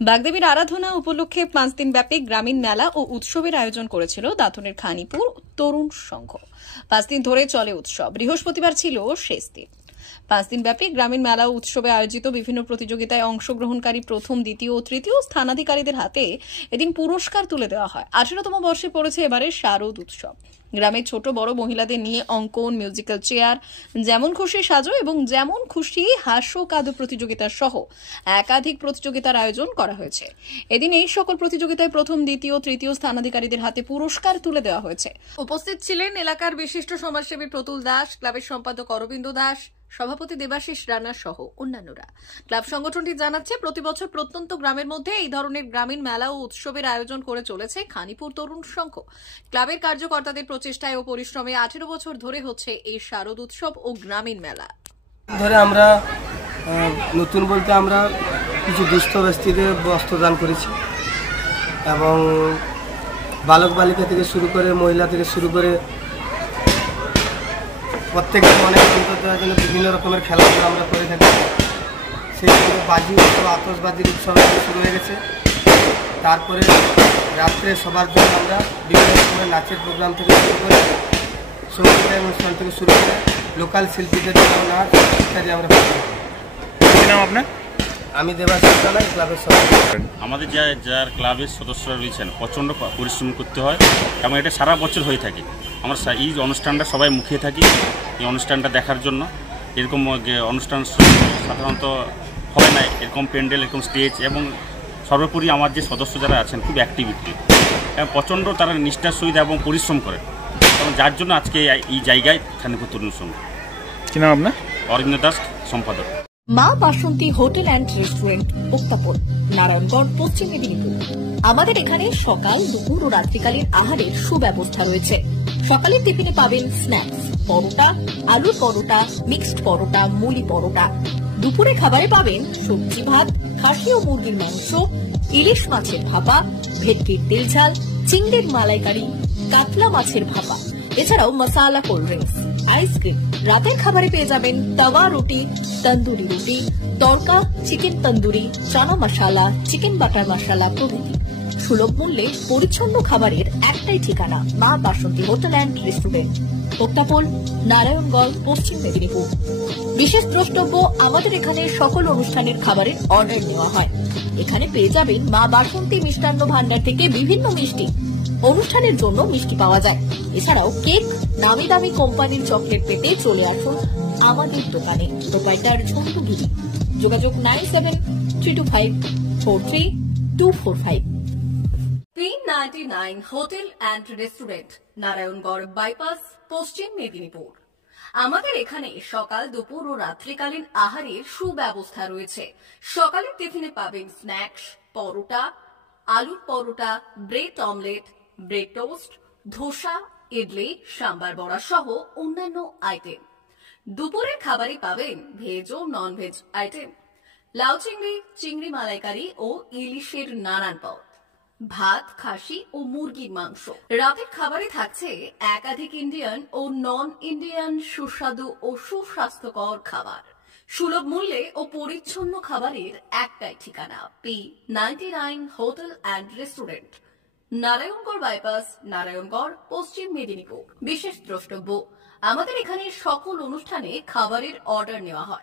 বাগদেবীর আরাধনা উপলক্ষে 5 দিন ব্যাপী গ্রামীণ মেলা ও উৎসবের আয়োজন করেছিল দাঁতনের খানিপুর তরুণ সংঘ। 5 দিন ধরে চলে উৎসব। বৃহস্পতিবার ছিল শেষ দিন। 5 দিন ব্যাপী গ্রামীণ মেলা ও উৎসবে আয়োজিত বিভিন্ন প্রতিযোগিতায় অংশগ্রহণকারী প্রথম, দ্বিতীয় ও তৃতীয় স্থানাধিকারীদের হাতে এদিন পুরস্কার তুলে দেওয়া হয়। 18তম বর্ষে পড়েছে এবারে শারদ উৎসব। গ্রামের ছোট বড় মহিলাদের নিয়ে অঙ্কন, মিউজিক্যাল চেয়ার, যেমন খুশি সাজো এবং যেমন খুশি হাস্য কাদু প্রতিযোগিতা সহ একাধিক প্রতিযোগিতার আয়োজন করা হয়েছে। এদিন এই সকল প্রতিযোগিতায় প্রথম, দ্বিতীয়, তৃতীয় স্থানাধিকারীদের হাতে পুরস্কার তুলে দেওয়া হয়েছে। উপস্থিত ছিলেন এলাকার বিশিষ্ট সমাজসেবী প্রতুল দাস, ক্লাবের সম্পাদক অরবিন্দ দাস, সভাপতি দেবাশিস রানা সহ অন্যান্যরা। ক্লাব সংগঠনটি জানাচ্ছে, প্রতি বছর প্রত্যন্ত গ্রামের মধ্যে এই ধরনের গ্রামীণ মেলা ও উৎসবের আয়োজন করে চলেছে খানিপুর তরুণ সংঘ। ক্লাবের কার্যকর্তাদের প্রচেষ্টায় ও পরিশ্রমে 18 বছর ধরে হচ্ছে এই শারদ উৎসব ও গ্রামীণ মেলা। ধরে আমরা নতুন বলতে আমরা কিছু দুস্থ ব্যক্তিদের বস্ত্র দান করেছি এবং বালক বালিকা থেকে শুরু করে মহিলা থেকে শুরু করে প্রত্যেকের মনে আনন্দ দেওয়ার জন্য বিভিন্ন রকমের খেলাধুলা আমরা করে থাকি। সেই জন্য বাজি উৎসব, আতশবাজির উৎসব শুরু হয়ে গেছে। তারপরে রাত্রে সবার জন্য আমরা বিভিন্ন রকমের নাচের প্রোগ্রাম থেকে শুরু করে সঙ্গীতের অনুষ্ঠান থেকে শুরু করে লোকাল শিল্পীদের জন্য নাচ ইত্যাদি আমরা করি। আপনার? আমি দেবাশিস রানা, ক্লাবের সদস্য। আমাদের যার ক্লাবের সদস্যরা রয়েছেন প্রচণ্ড পরিশ্রম করতে হয় এবং এটা সারা বছর হয়ে থাকে। আমরা এই অনুষ্ঠানটা সবাই মুখিয়ে থাকি এই অনুষ্ঠানটা দেখার জন্য। এরকম অনুষ্ঠান সাধারণত হয় না, এরকম প্যান্ডেল, এরকম স্টেজ এবং সর্বোপরি আমার যে সদস্য যারা আছেন খুব অ্যাক্টিভিটি এবং প্রচণ্ড তারা নিষ্ঠার সহিত এবং পরিশ্রম করে এবং যার জন্য আজকে এই জায়গায় খানিপুর তরুণ সংঘ। কি নাম আপনার? অরবিন্দ দাস, সম্পাদক। মা বাসন্তী হোটেল অ্যান্ড রেস্টুরেন্ট, উত্তাপন, নারায়ণগড়, পশ্চিম মেদিনীপুর। আমাদের এখানে সকাল, দুপুর ও রাত্রিকালীন আহারের সুব্যবস্থা রয়েছে। সকালের টিফিনে পাবেন স্ন্যাক্স, পরোটা, আলুর পরোটা, মিক্সড পরোটা, মুলি পরোটা। দুপুরে খাবারে পাবেন সবজি ভাত, খাসি ও মুরগির মাংস, ইলিশ মাছের ভাপা, ভেটকির তেল ঝাল, চিংড়ির মালাইকারি, কাতলা মাছের ভাপা, এছাড়াও মশালা কোল্ড ড্রিঙ্কস, আইসক্রিম। রাতের খাবারে পেয়ে যাবেন তাওয়া রুটি, তন্দুরি রুটি, তড়কা, চিকেন তন্দুরি, চানা মশালা, চিকেন বাটার মশালা প্রভৃতি। সুলভ মূল্যে পরিচ্ছন্ন খাবারের একটাই ঠিকানা, মা বাসন্তী হোটেল অ্যান্ড রেস্টুরেন্ট, উত্তাপন, নারায়ণগড়, পশ্চিম মেদিনীপুর। বিশেষ দ্রষ্টব্য, আমাদের এখানে সকল অনুষ্ঠানের খাবারের অর্ডার নেওয়া হয়। এখানে পেয়ে যাবেন মা বাসন্তী মিষ্টান্ন ভান্ডার থেকে বিভিন্ন মিষ্টি। অনুষ্ঠানের জন্য মিষ্টি পাওয়া যায়। এছাড়াও কেক, নামি দামি কোম্পানির চকলেট পেতে চলে আসুন আমাদের দোকানে। প্রোপাইটার ঝন্টুগিরি। যোগাযোগ 9772543245। P99 hotel and restaurant, Narayangarh bypass, পশ্চিম মেদিনীপুর। আমাদের এখানে সকাল, দুপুর ও রাত্রিকালীন আহারের সুব্যবস্থা রয়েছে। সকালের টিফিনে পাবেন স্ন্যাক্স, পরোটা, আলুর paratha, bread omelette, bread toast, dosa, idli, sambar বড়া সহ অন্যান্য আইটেম। দুপুরের খাবারে পাবেন ভেজ ও নন ভেজ আইটেম, লাউ চিংড়ি, চিংড়ি মালাইকারি ও ইলিশের নানান পদ, ভাত, খাসি ও মুরগির মাংস। রাতের খাবারে থাকছে একাধিক ইন্ডিয়ান ও নন ইন্ডিয়ান সুস্বাদু ও সুস্বাস্থ্যকর খাবার। সুলভ মূল্যে ও পরিচ্ছন্ন খাবারের একটাই ঠিকানা, P99 hotel and restaurant, Narayangarh bypass, Narayangarh, পশ্চিম মেদিনীপুর। বিশেষ দ্রষ্টব্য, আমাদের এখানে সকল অনুষ্ঠানে খাবারের অর্ডার নেওয়া হয়।